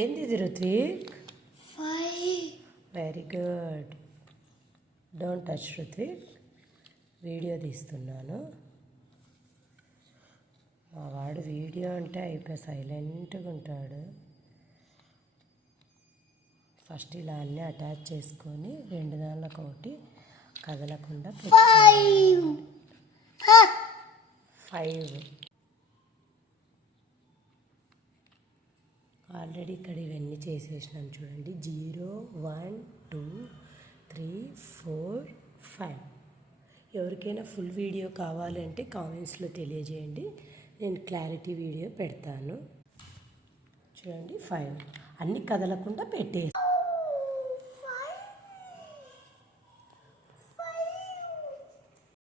ఏంది ఇది Ruthvik? 5. Very good. Don't touch Ruthvik. Video తీస్తున్నాను. మా వాడు వీడియో అంటే అయిపోయి సైలెంట్గా ఉంటాడు. ఫస్ట్ ఇలా అన్నీ అటాచ్ చేసుకొని 2 దానిలకు ఒకటి కదలకుండా 5. ఆల్రెడీ ఇక్కడ ఇవన్నీ చేసేసినాం చూడండి. 0 1 2 3 4 5. ఎవరికైనా ఫుల్ వీడియో కావాలంటే కామెంట్స్లో తెలియజేయండి, నేను క్లారిటీ వీడియో పెడతాను. చూడండి 5 అన్నీ కదలకుండా పెట్టేసి